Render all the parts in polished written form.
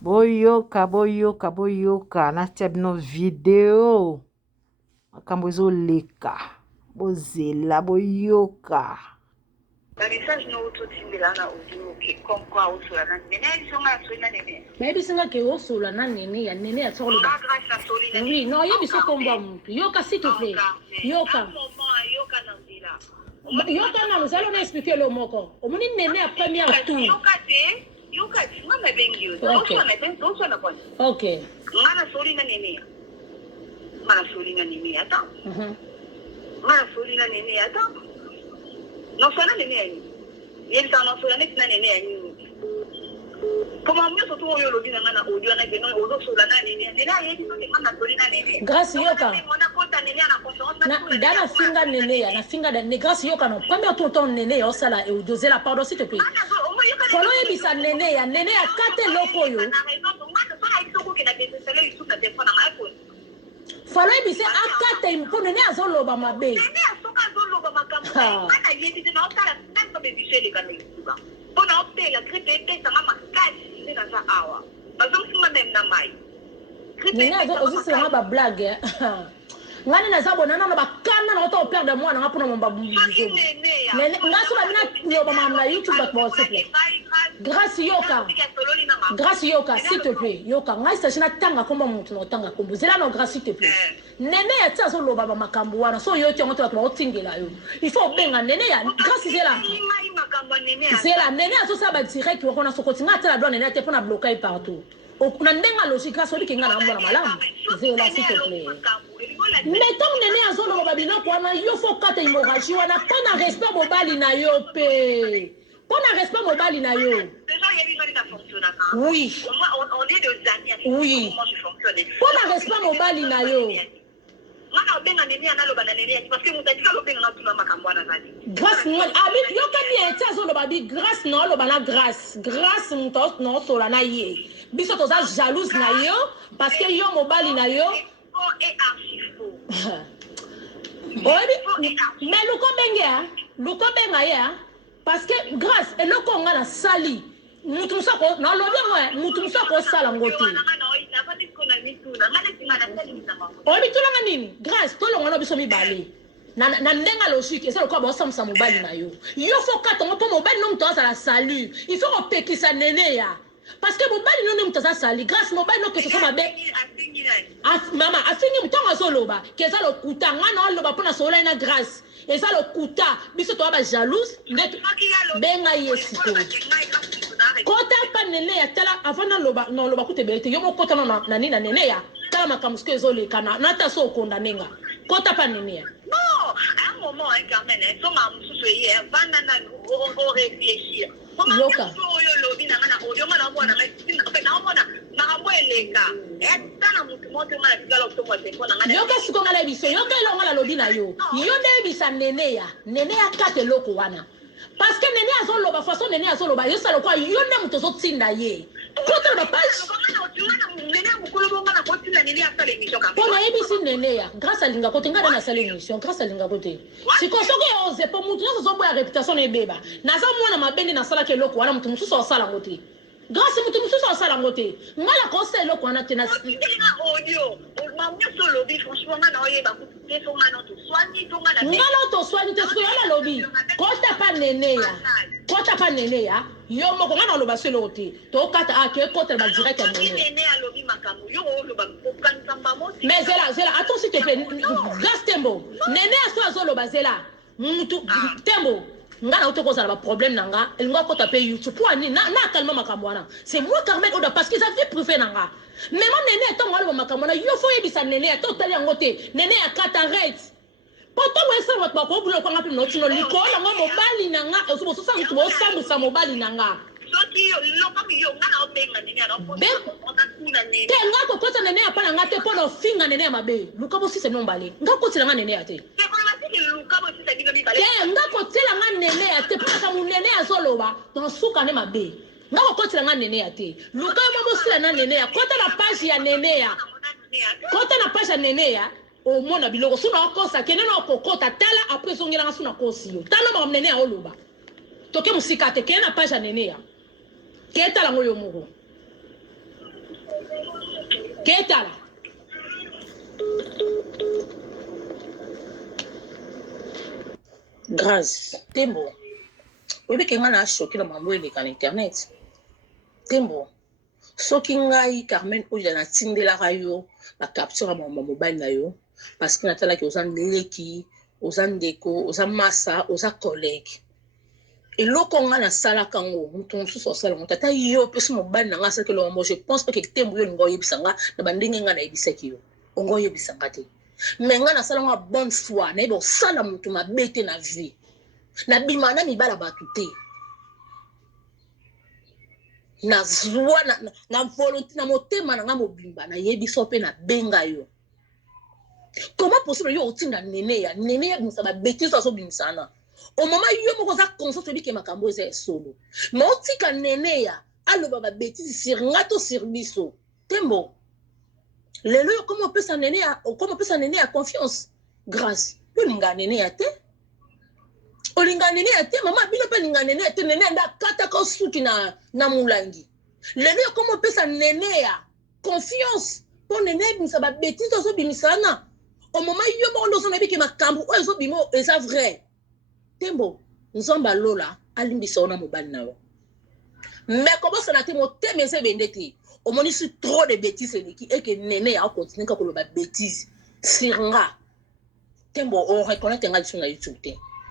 Boyoka, boyoka, boyoka. Natia bino video. Makambo ezoleka. Bozela, boyoka. message no utotindela na audio comme quoi osola na nene isonga soina nene Maybe singa ke osola na nene ya nene ya tsolo ba oui non yebi so komba muntu yoka s'il te plaît yoka yoka na nous allons expliquer le moko omoni nene ya première tour yoka ngana bengi yo so na kwa okay ngana soli na nene ata ngana soli na nene ata non so na nene yani yeli ta no so na nene yani comment mieux surtout yo lobi na ngana audio na beno ozo so la na nene nene yeli so ngana soli na nene grâce yoka mona kota nene na confiance na dana finga nene ya na finga da ne grâce yoka no combien de temps nene yo sala et doser la pardon s'il te plaît follow yebisa nene ya kate loko yo follow yebisa akate mpo nene azoloba mabe nene asoka azoloba makambo ngana yeli na otala même pas bébisele kana isuka pona opela grippe epesa mama kasi nde naza awa bazomfunga meme na mai nene ozosila ba blague ngani naza bonana na bakana na ota operdre moi na ngapona momba buzo nene ngaso ba mina yo ba mamla YouTube ba ko s'il grâce yoka s'il te plaît yoka ngai sachina tanga komba muntu na tanga kombo zela no grâce s'il te plaît nene ya tsazo loba ba makambo wana so yo tiongo to ba otingela yo il faut benga nene ya grâce zela nene aso sa ba direct ko na sokoti ngata la doit nene te pona bloquer partout na ndenga logique grâce oli kinga na mbona malamu zela s'il te plaît mettons nene azo loba biloko wana yo faut kata hémorragie wana pona respect mobali na yo pe pona respect mobali na yo oui on est des amis oui comment je fonctionne pona respect mobali na yo ngana obenga nene analoba na nene parce que mutatika lobenga na tuna makambo na zali grâce no abi yo kani eti azoloba bi grâce no loba na grâce muto no sola na ye biso toza jalouse na yo parce que yo mobali na yo et archifo obi mais luko benga ya parce que grâce eloko nga na sali mutu musako na lobi ngo mutu musako sala ngoti obi tulanga nini grâce tolonga no biso mibale na ndenga logique esa lokwa ba osamsa mobali na yo faut kata ngo po mobali no mto la salut il faut opekisa nene ya parce que mobali no mto za sali grâce mobali no keso mabe mama afingi mtonga zoloba keza lokuta ngana loba pona sola na grâce eza lokuta biso to ba jalouse ndeto benga yesiko kota pa nene ya tala avant loba no loba kutebete yo mokota na nina nene ya tala makamusko ezoleka na ta so kondanenga kota pa nene ya non à un moment quand même so ma mususu hier banda na on réfléchir yoka yo lobi na ngana audio ngana mwana na mwana makambo eleka etana mutu moto ngana tigala kutomo telefone ngana yoka siko ngala biso yoka elonga la lobi na yo nde bisa nene ya kate loko wana parce que nene azoloba façon nene azoloba yo sala kwa yo nde muto zo tinda ye kota ba page nene mukolo bonga na kotinda nene afale mission ka pona ebisi nene ya grâce à linga kote ngana na sala émission grâce à linga kote siko soko ose po mutu zo boya réputation na ebeba na za mwana mabende na sala ke loko wana mutu mususu osala ngote grâce mutu mususu osala ngote ngala ko sala loko wana tena audio ma muso lobi franchement ngana oyeba kutuke so ngana to swani to ngana ngala to swani te siko yala lobi kota pa nene ya yo moko ngana loba selo te to kata ake kota ba direct ya nene nene alobi makamu yo loba kokanisa mbamo mais zela attends s'il te plaît grâce tembo nene aso loba zela mutu tembo ngana uto koza ba problème nanga elinga kota pe YouTube pour ani na calme makambo wana c'est moi Carmen Oda parce que ça vie privée nanga mais mon nene to ngalo makambo na yo fo yebisa nene to tali ngote nene ya cataracte poto wese wat ba ko bulo ko ngapi no tino likola ngo mobali nanga osubo so sangu bo sambu sa mobali nanga soki loko yo ngana obenga nene na ko kuna nene te ngako kota nene apana ngate pono finga nene mabe luka bo sise nombale ngako tila nene ate ngako tila nene ate paka munene azoloba to suka ne mabe ngako kotila nene ate luka mo sila na nene kota na page ya nene ya kota na page ya nene ya o mona biloko suna okosa kenena okokota tala après songela suna kosi yo tala ba nene ya oloba toke musika te kena page ya nene ya keta la ngoyo moko Keta là. Grâce, Tembo. Oui, que moi, je choqué dans ma boîte de internet. Tembo. Soki ngai Carmen oya na tindela rayo ba capture mon mobile na yo parce que natala ki ozan leki ozan deko ozan massa ozan collègue et loko nga na sala kango muton so sala mutata yo peso mobile na nga sala ke lo mo je pense pas que Tembo yo ngo yebisanga na bandenge nga na yebisaki yo ngo yebisanga te mais nga na sala nga bonne foi na bo sala mutu mabete na vie na bimana mibala batute na zwa na volonté na motema na nga mobimba na yebiso pe na benga yo comment possible yo otinda nene ya bimisa ba bêtise aso bimisana au moment yo moko za conscience bi ke makambo eza solo mais otika nene ya aloba ba bêtise sur ngato sur biso Tembo lelo yo comment peut ça nene ya confiance grâce yo linga nene ya te olinga nene ya te mama bino pe linga nene ya te nene nda kata ko suki na mulangi lelo comment peut ça nene ya confiance pour nene bimisa ba bêtise oso bimisana au moment yo mo ndo so na bi ke makambo o ezo bimo eza vrai Tembo nzomba lola alimbisa ona mobali na yo mais comment ça na te mo te mese bendeti au moni sur trop de bêtises et que nene ya continue ka ko lo ba bêtise sirnga Tembo on reconnaît nga sur na YouTube te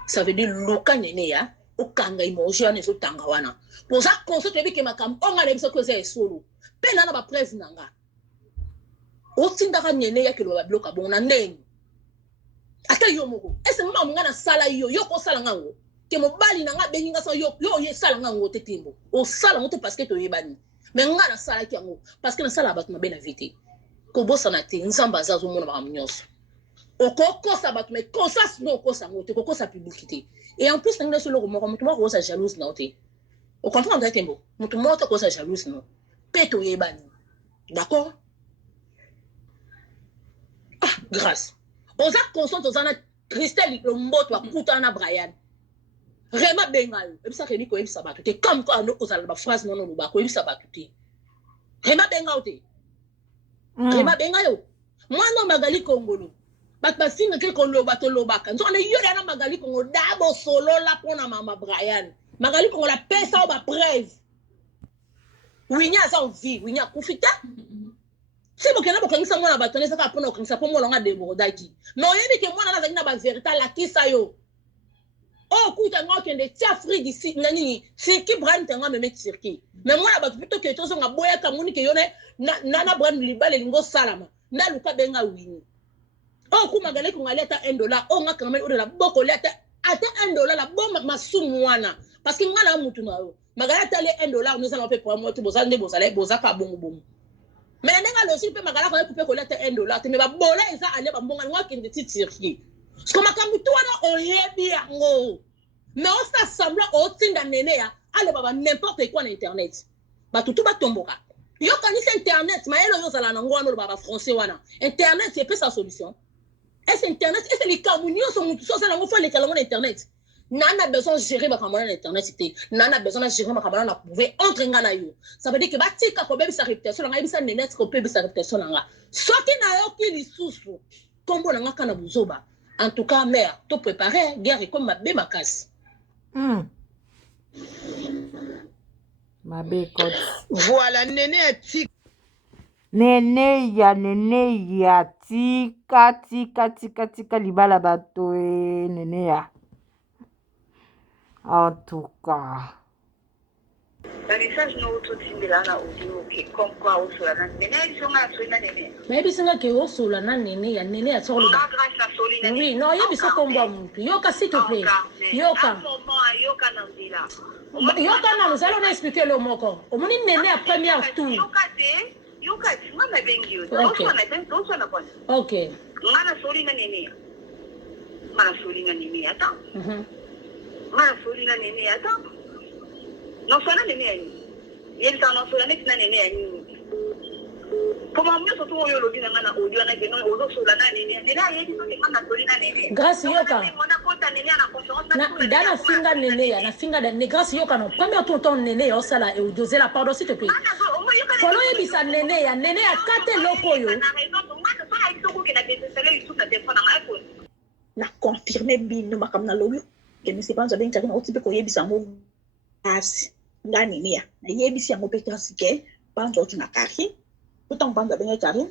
ça veut dire loka nene ya okanga emotion ne so tanga wana pour ça constate bi ke makam onga na biso ko za solo pe na ba preuve nanga o tinda ka nene ya ke lo ba bloka bon na nene ata yo moko ese mama munga na sala yo ko sala ngango ke mobali nanga bengi nga so yo ye sala ngango te Tembo o sala moto parce que to yebani mais nga na sala ki yango parce que na sala batu mabe na vite ko bosa na te nzamba za zo mona ba munyoso okoko sa batu mais conscience no ko sa ngote ko sa publicité et en plus nanga solo ko moko sa jalouse na ote au contraire de Tembo mutu moto ko sa jalouse no peto yebani d'accord ah grâce oza conscience ozana Christelle Lomboto akuta na Brian Rema bengayo ebisa kemi ko ebisa batu te comme quoi no ozala ba phrase non no ba ko ebisa batu te Rema bengayo te Rema bengayo mwana Magali Kongolo bat basinga ke Kongolo bato lobaka nzona yo na Magali Kongolo dabo solo la pona mama Brian Magali Kongolo la pesa ba preuve winya za vie winya kufita si bokena bokangisa mwana bato nesa ka pona okangisa po molonga de bodaki mais oyebi ke mwana na ba vérité la kisa yo oh kuta ngo kende tia free d'ici nani siki brand tanga me mettre cirki mais mwana bato plutôt que tozo nga boya ka moni ke yone na brand libale lingo salama na luka benga wini oh kuma gale ko ngaleta $1 oh nga kamel o de la boko leta ata $1 la bomba masumu wana parce que ngala mutu na yo magalata le $1 nous allons faire pour moi tout bozande bozala bozaka bongo mais nenga losi pe magala ko couper ko leta $1 te me ba bola eza ale ba mbonga ngo kende ti cirki parce que makambu to wana oyebi yango mais on ça semble au tinda nene ya ale baba n'importe quoi na internet ba tutu ba tomboka yo kanisa internet ma elo yo sala na ngwana lo baba français wana internet c'est pas sa solution est internet est les kamunyo so mutu so sala ngo fa le kalongo na internet nana besoin de gérer ba kamana na internet te nana besoin de gérer ma kamana na pouvoir entre ngana yo ça veut dire que ba tika ko bebi sa réputation nga bisa net ko bebi sa réputation nga soki na yo ki lisusu kombo na nga kana buzoba en tout cas mère to préparer guerre comme ma be makasi ma be code voilà nene ati nene ya tika libala bato nene ya en tout cas le message no utotindela na audio ke comme quoi osola na nene isonga soina nene mais bisinga ke osola na nene ya tsolo ba grâce na solina oui non yebisa komba mutu yoka s'il te plaît yoka yoka na ndila yoka na nous allons expliquer le moko omoni nene ya première tour yoka mama bengi yo so na kwanza OK ngana solina nene ata ngana solina nene ata non sona nene yani yeli ta non sona nene yani comment mieux surtout oyo lobi na ngana audio na ke non ozo sola na nene ayedi so ke ngana solina nene grâce yoka mona kota nene na conférence na dana finga nene ya na finga de grâce yoka no premier tour ton nene yo sala et oser la pardon s'il te plaît Kolo yebisa nene ya kate loko yo. Na confirmer bino makamna lobi ke ne sepanzo ben chakina otipe ko yebisa ngo grâce ngani ne ya na yebisi yango pe grâce ke panzo tuna kari autant panzo ben kari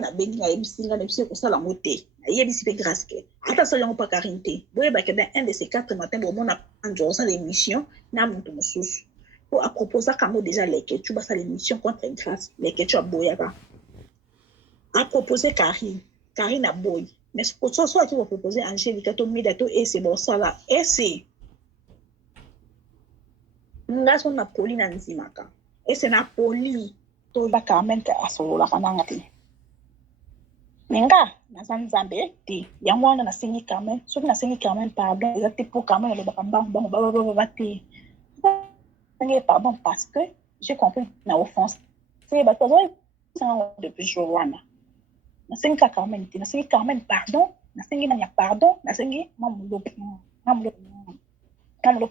na bengi na yebisi ngana yebisi ko sala ngote na yebisi pe grâce ke ata sala ngo pa karinte boye ba ke dans un de ces 4 matins bon on a panzo ça l'émission na mutu mususu pour à proposer kamo déjà les que tu vas ça l'émission contre grâce les que tu as boya ba à proposer Karine na boy. Mais ce que soit qui va proposer Angélique, to Midato et c'est bon ça là. Et c'est nga son na poli na nzimaka. Et c'est na poli to ba Carmen ka asolo la kananga te. Menga na zanzambe te. Yango na sengi Carmen, so na sengi Carmen pardon, exact pour Carmen le bakamba ba te. Sengi pardon parce que j'ai compris na offense. C'est ba toi depuis Joanna. Nasengi Carmen te nasengi Carmen pardon nasengi nanya pardon nasengi mamulo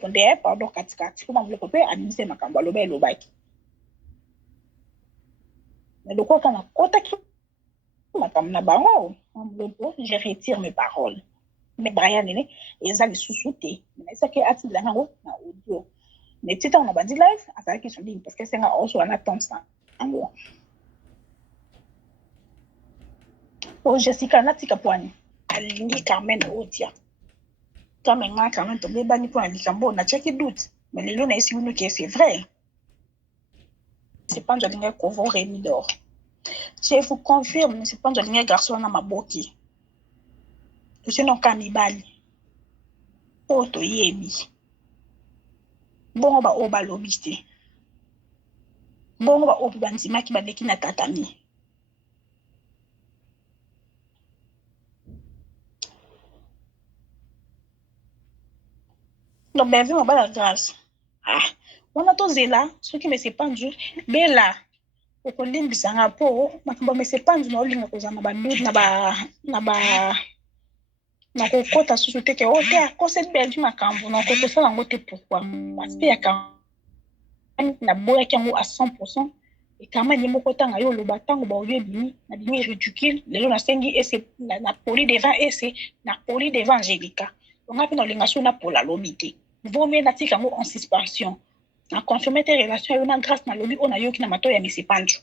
nde pardon katikati ko mamulo pe animise makambo aloba elobaki mais loko kana kota ki makambo na bango mamulo je retire mes paroles mais Brian nene ezali susute mais ça que ati la nango na audio mais tita on a bandi live azaki sur ligne parce que c'est nga also en attente ça ango. Oh Jessica natika poani alingi Carmen odia Carmen nga Carmen to bebani po alikambo na cheki doute mais lelo na esi uno que c'est vrai c'est pas de linga covo Rémi d'or je vous confirme c'est pas de linga garçon na maboki to se non kamibali oto yebi bongo ba oba lobiste bongo ba obi banzima ki badeki na tatami. Donc, ben, on va la grâce. Ah, on a tous là, ceux qui me séparent, mais là, au colis, ça n'a pas, mais c'est pas du nord, na kokota société que oh t'es à cause de belle ma cambo na kokota ça ngote pourquoi parce que ya quand na boya kango à 100% et quand même mo kota nga yo lo batango ba oye bimi na bimi ridicule lelo na sengi et c'est na poli devant et c'est na poli devant Angélica on a fait dans l'ingation na pour la lobité vaut mieux na tika ngo en suspension na confirmer tes relations yo na grâce na lobi on a yo ki na mato ya misipanjo.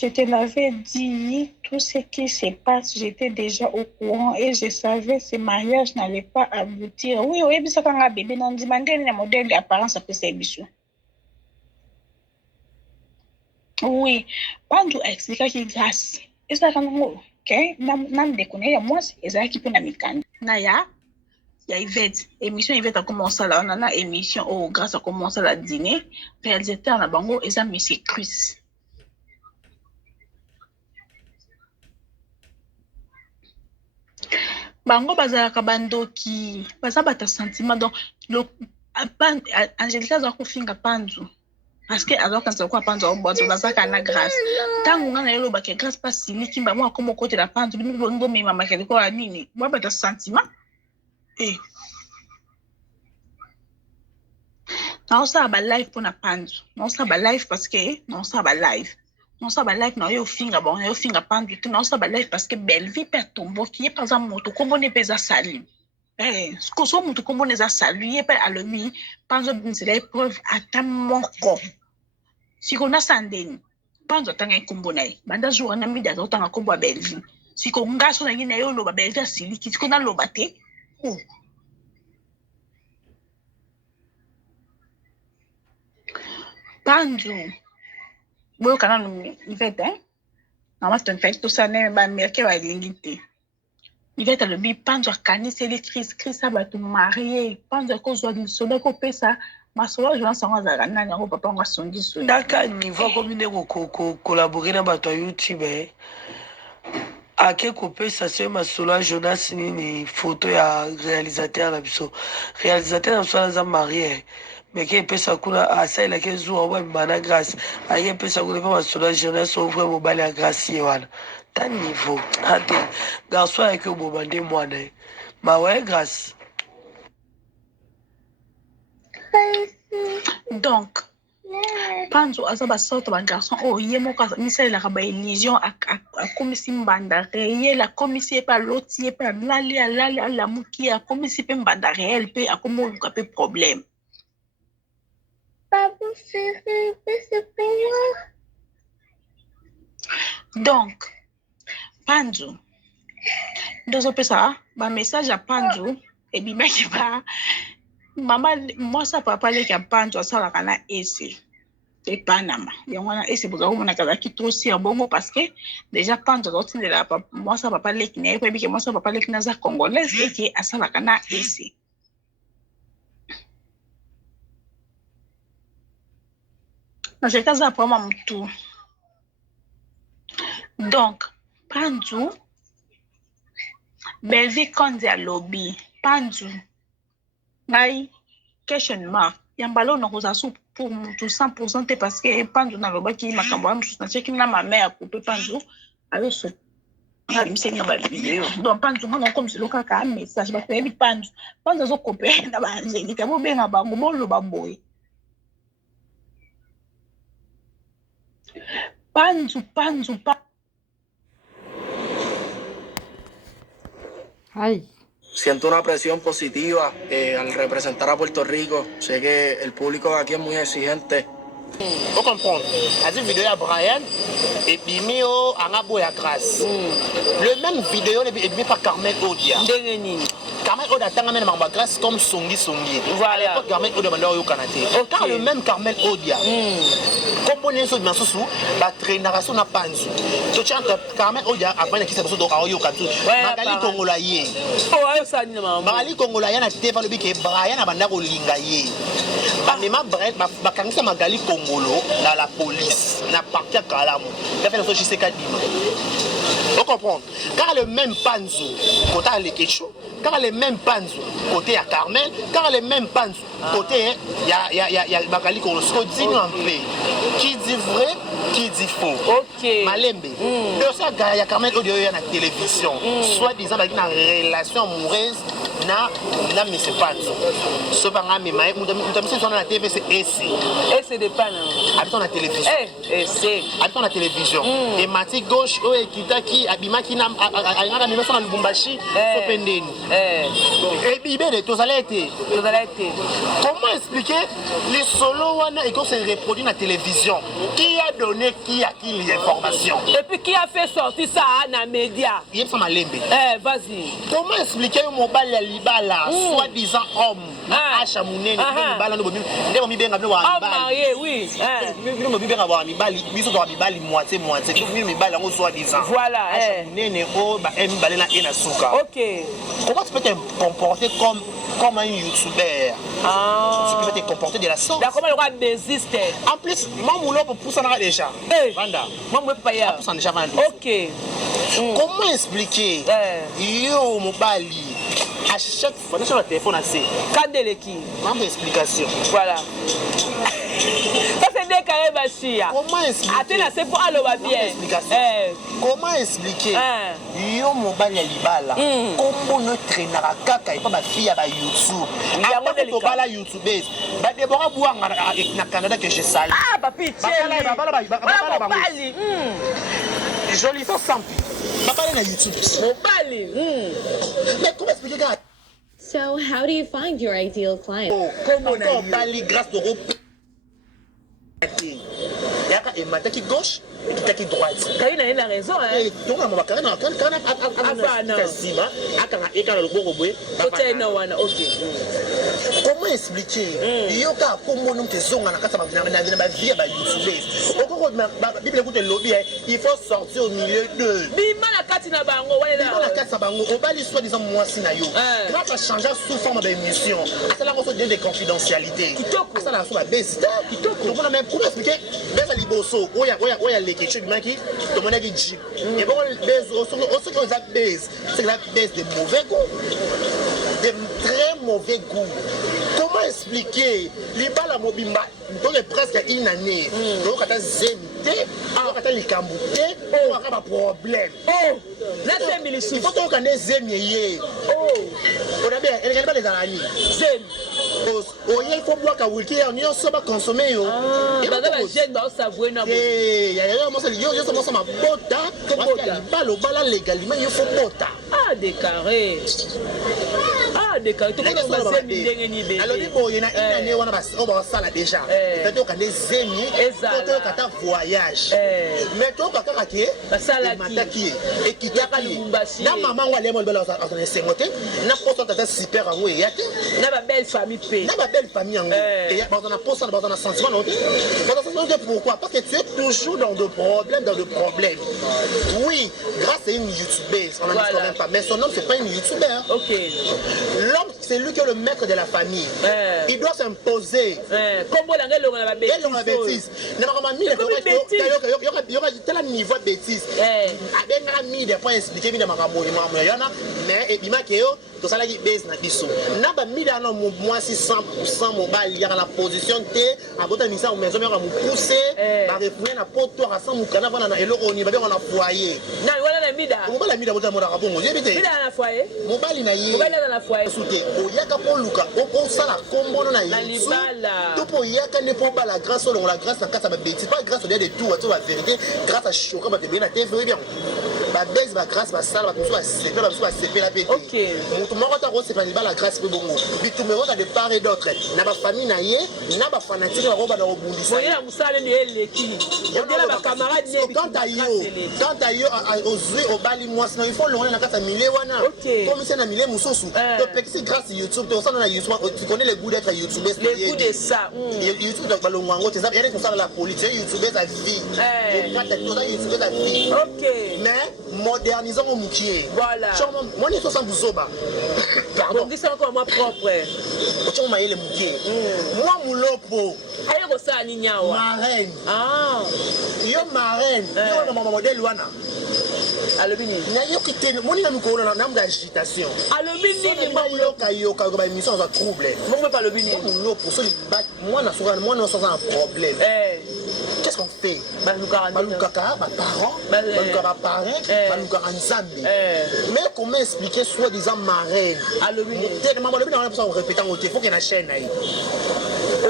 Je te l'avais dit, tout ce qui se passe, j'étais déjà au courant et je savais que ce mariage n'allait pas aboutir. Oui, oui, mais ça quand un bébé n'a demandé un modèle d'apparence après ces bijoux. Oui, Pandu a expliqué qu'il grâce. Et ça quand on ok, nam déconner moi, c'est ça qui peut n'amican. Naya, il y a Yvette, émission Yvette a commencé là, on a émission oh grâce a commencé la dîner, réalisateur na bango et ça monsieur Chris. Bango bazalaka bandoki baza bata sentiment donc le Angélica za kofinga Pandu parce que alors quand ça quoi Pandu au bozo bazaka na grâce tangu ngana yelo ba ke grâce pas siliki ba moi comme côté la Pandu ngo me mama ke ko nini moi bata sentiment non ça ba live pour na Pandu non ça ba live parce que non ça ba live non ça ba live na yo finga bon yo finga Pandu non ça ba live parce que belle vie per tombo qui par exemple moto kombo ne pesa sali ce que so moto kombo ne za saluer per alumi Pandu c'est l'épreuve à moko si qu'on a sandeni Pandu tanga kombo nai banda jour na midi za tanga kombo belle vie si ko ngaso na ngina yo lo ba belle vie sili ki ko na lo bate Pandu bon kana no Yvette maman te fait tout ça ne ba merke wa lingité Yvette le bi Pandu kani c'est les Chris ça va te marier Pandu ko zo di solo ko pesa masolo je lance en za na ngo papa ngo songi so daka niveau commune ko collaborer na bato YouTube ake kopesa se masolo Jonas ni photo ya réalisateur na biso réalisateur na biso za marié mais qui pesa kuna asaila ke zuwa wa mbana grâce aye pesa kuna pa masolo Jonas ouvre mobile ya grâce wana ta niveau ate garçon avec bobande mwana ma ouais grâce donc Panzo azaba sorte ba garçon oh yemo ka misala la ba illusion a komisi mbanda réel a komisi pa lotier pa lali la muki a komisi pe mbanda réel pe a komo ka pe problème. Donc Panzo ndozo pesa ba message a Panzo et bi meki ba mama moi ça papa le ka Panzo sala kana ese et Panama yangwana ese boza komona kaza ki trop si bongo parce que déjà Panzo d'autres de la moi ça papa le ki ne bi que moi ça papa le ki na za congolaise et qui asala kana ese na je kaza pour moi tout. Donc Panzo Belvi Kondi a lobby Panzo ngai question mark yambalo na koza sou pour tout 100% parce que Panzo na loba ki makambo am na cheki na ma mère couper Panzo avec so na limsenya ba vidéo donc Panzo ngana comme si loka ka message ba pebi Panzo zo couper na ba nzeli ka bo benga bango mo loba boy Panzo Ay. Siento una presión positiva al representar a Puerto Rico. Sé que el público de aquí es muy exigente. Vous comprenez? À cette vidéo à Brian et puis Mio Angabo à Grâce. Le même vidéo est bien par Carmel Odia. Carmel Odia tanga même en Grâce comme Songi. Voilà. Carmel Odia mandao au Canada. Car le même Carmel Odia. Component sur dimension sous la traînation na panzu. Tu tiens Carmel Odia après qui s'est passé dans Aoyo Katu. Magali Congolaye. Oh ayo ça ni maman. Magali Congolaye na teva le bique Brian abanda ko lingaye. Ba Brian ba kangisa Magali Congolo dans la police na parti à Kalamu. Il fait le chose chez Kadima. Vous comprenez? Car le même Panzo côté à Lekecho, car le même Panzo côté à Carmel, car le même Panzo côté il y a Magali Congolo. Ce qu'on dit en paix. Qui dit vrai, qui dit faux. OK. Malembe. De ça il y a Carmel audio à la télévision. Soit disant avec une relation amoureuse na monsieur Panzo. Ce pas mais moi sur la TV c'est c'est des pannes. Habitons la télévision. C'est habitons la télévision. Et Mati gauche o ekitaki abima ki na ainga na mimesa na Lubumbashi so pendeni. Et bibe de tozalete. Comment expliquer les solos wana et qu'on se reproduit na télévision? Qui a donné qui a qui les informations? Et puis qui a fait sortir ça na média? Il y a Malembe. Vas-y. Comment expliquer mobile ya libala soi-disant homme acha munene libala no bomi ndemo mibenga no wa marié oui no mibenga wa mibali biso to mibali moitié no mibali ngo soi-disant voilà acha munene o ba mibali na ena suka. OK. Comment tu peux te comporter comme un youtubeur? Tu peux te comporter de la sorte. D'accord, mais le roi n'existe. En plus moi moulo pour pousser na déjà vanda moi me pas ya pousser déjà vanda. OK. Comment expliquer yo mobali à chaque fois sur le téléphone assez Kandeleki même explication voilà ça c'est des carrés bachia comment expliquer atena c'est pour allo bien comment expliquer yo mobali ya libala kombo no traîner kaka et pas ma fille à YouTube après to bala YouTubeuse ba Deborah Bouanga na Canada que je salue papi joli ça sans papa na YouTube mobali mais comment expliquer gars. So how do you find your ideal client? Comment on bali grâce de groupe yaka et mataki gauche et kitaki droite. Kaina ina raison Eh donc on va kana zima akanga ekana le boko boye côté na wana OK. Comment expliquer yoka kombo nom te zonga na kata na ba vie ba YouTube okoko bible écoute lobby il faut sortir au milieu de bima na kati na bango wala bima na kati na bango obali soit disant moi si na yo va pas changer sous forme d'émission ça là on se donne des confidentialités ça là sur la base kitoko on a même pour expliquer base liboso oya les questions qui tout monde qui dit et bon base aussi que ça base c'est la base de mauvais goût de très mauvais goût. Comment expliquer. Libala mobimba, donc presque une année. Donc, quand zemité, quand les camboutés, on a un problème. Oh, là c'est il faut qu'on ait zemé. Oh, on a bien, elle n'est pas les araignées. Zem. Oh, il faut boire qu'à Wilkie, on y a ça consommer. Ah, il y a des gens qui savourer. Il y a des gens qui ma bota. Légalement, il faut bota. Ah, décarré. Ah, décarré. Tout le monde va se dire. Alors, il y a une année où on va ça déjà. C'est-à-dire qu'on est zémi, on a voyage. Mais toi, quand on a qui est, et qui t'a dit, la maman, on va aller dans un sengoté, n'a pas super à vous et n'a pas belle famille. N'a pas belle famille. Et on a posé dans un sentiment. Pourquoi? Parce que tu es toujours dans de problèmes. Oui, grâce à une youtubeuse, on n'en dit quand même pas. Mais son homme, c'est pas une youtubeur. Ok. L'homme, c'est lui qui est le maître de la famille. Il doit s'imposer. Comment on a bêtise? On a bêtise. Il y aura tel niveau de bêtise. Il y a mis des points expliqués, mais et puis tout ça là qui baisse na biso na ba mida na moi si 100% mobile il y a la position T à bota misa au maison mais on me pousser ba refouler na poto à 100 mukana bana na eloko ni ba on a foyer na wala na mida on ba mida bota mo na kabongo je bité mida na foyer mobile na yi mobile na foyer souté o yaka po luka o sala kombono na yi to po yaka ne po ba la grâce selon la grâce na kata ba bêtise pas grâce au dia de tout à la vérité grâce à choka ba te bien na TV bien ba base ba grâce ba sala ba tout ça c'est pas ba c'est la pété OK tout le monde c'est pas la grâce pour bongo bitumero de part et d'autre na ba famille na ye na ba fanatique ba roba na obundisa moya musale ni eleki odela ba camarade ne quand à yo ozui obali moi sinon il faut le na kata mille wana comme c'est na mille mususu to pexi grâce YouTube to ça na YouTube tu connais le goût d'être youtubeur le goût de ça YouTube donc balongo tu sais il y a des ça la politique youtubeur sa vie youtubeur sa vie OK mais modernisons mon mukier voilà moi ne sans vous oba pardon dis ça encore moi propre tu m'as le mukier moi mulopo ayo ko sa ni nyawa marraine yo marraine yo maman modèle wana alobini na yo kitene moni na mikolo na namu d'agitation alobini ni mayoka yoka ba émission za trouble mon pas alobini mulopo so moi na soka moi na soka un problème qu'est-ce qu'on fait baluka ka ba parents baluka ba parents baluka nzambi mais comment expliquer soi-disant marraine alobini tellement alobini on a besoin de répéter en il faut qu'il y ait une chaîne là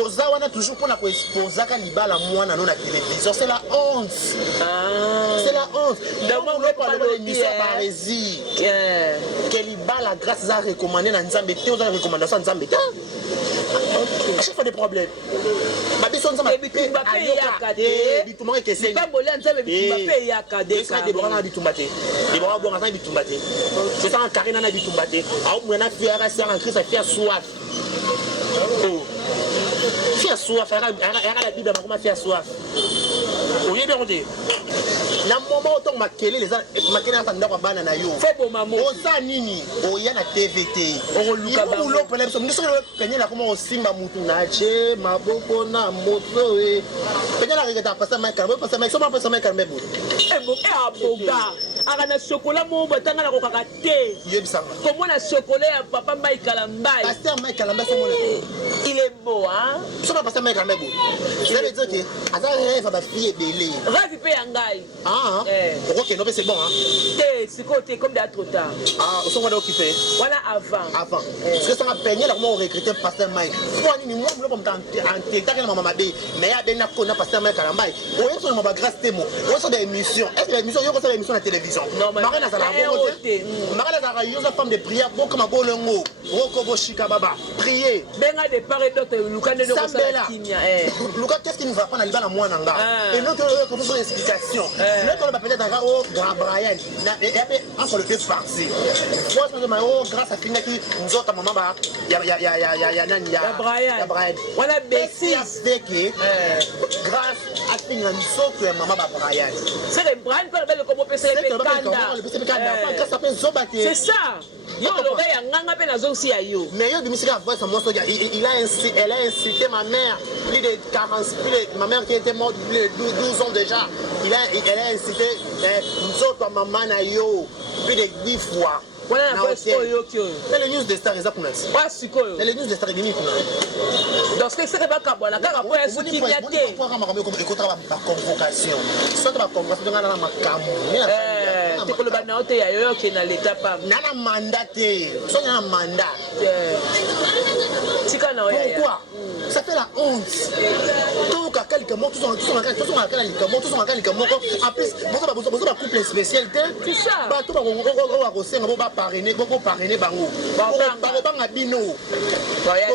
oza wana toujours pour la exposer ka libala mwana non na télévision c'est la honte c'est la honte d'abord on parle de l'émission Barésie que libala grâce à recommander na nzambe te oza recommandation nzambe ta à chaque fois des problèmes babiso nzambe bitumba pe yakade bitumba ke c'est pas bolé nzambe bitumba pe yakade ça de bora na bitumba te de bora bo na bitumba te c'est ça Karina na bitumba te a mwana fiara c'est en Christ fait soif fia soif era la Bible makoma fia soif oye bien on dit na moment autant makele les makele na tanda kwa bana na yo febo mamo oza nini oya na TVT oluka ba ulo problème so ndiso penye na koma osimba mutu na che maboko na moto e penye na regeta pasa makala pasa makala so ma pasa makala mebo aboga akana chocolat mo batanga na kokaka te yebisanga komona chocolat ya papa Mbaye Kalambaye pasteur Mbaye Kalambaye so mona il est beau hein so ma pasteur Mbaye Kalambaye ça veut dire que aza rêve ba fille belé rêve pe ya ngai OK non mais c'est bon hein c'est côté comme d'autres temps on sont occupé voilà avant parce que ça m'a peigné là comment on recruter pasteur Mbaye moi ni moi me comme en TikTok na maman bé mais ya ben na ko na pasteur Mbaye Kalambaye on est sur ma grâce témo on sont des émissions est-ce que les émissions yo ko ça émission na télévision Marine a la beauté. Marine a une femme de prière, beaucoup ma bolongo, Rokobo Shika Baba, prier. Benga de part et d'autre, Luka ne doit pas Luka, qu'est-ce qui ne va pas dans le ban moi nanga? Et nous avons une explication. Nous avons peut-être un au grand Brian. Et après, encore le fait parti. Moi, je me dis, grâce à Fina qui nous autres, maman, il y a Brian. Voilà, Bessie. Grâce à Fina, nous autres, maman, Brian. C'est le Brian qu'on appelle comme c'est ça. Yo l'oreille a nganga pe na zonsi ya yo. Mais yo bimisika voix sa mosso elle a incité ma mère plus de 40 ma mère qui était morte plus de 12 ans déjà. Elle a incité nous autres maman na yo plus de 10 fois. wana na voice oyo oki oyo mais le news de star eza kuna ti wa sikoyo le news de star edimi kuna donc ce que bakabwana kaka po ya sukimia te ekotaka baconvocation soki baconvocation tongana na makambo tekoloba na yo te ya yo oke na leta pa nana mandat te soki na mandat tika na oyo pourquoi ça fait la honte toyoka kalika moko tozonga kalika moko tozonga kalika moko en plus boza bacouple spécial te bato oyo bakosenga bo baparene bango bakobanga bino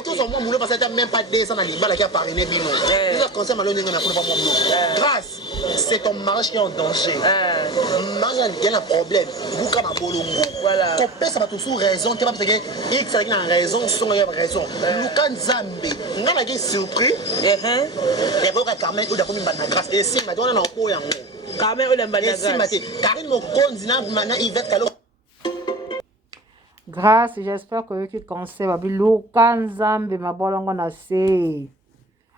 tozwa mwa mulo basali ta même pas 200 na libalaki aparene bino eza conseil malo ndenge na mpona pa mwa mulo grâce c'est ton mariage qui est en danger mariage il y a un problème buka na bolongo kopesa bato sous raison te parce que x alaki na raison songo ya raison luka nzambe nga naki surpris evoka carmen oyo dakomi mbanda grâce esimba te wana na opo yango carmen oyo mbanda esimba te karine mokonzi na Yvette Kalo Grâce, j'espère que vous conseil babi luka nzambe mabolongo na se.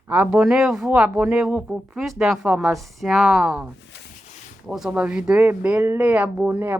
Abonnez-vous pour plus d'informations. Pour ma vidéo est belle, abonnez.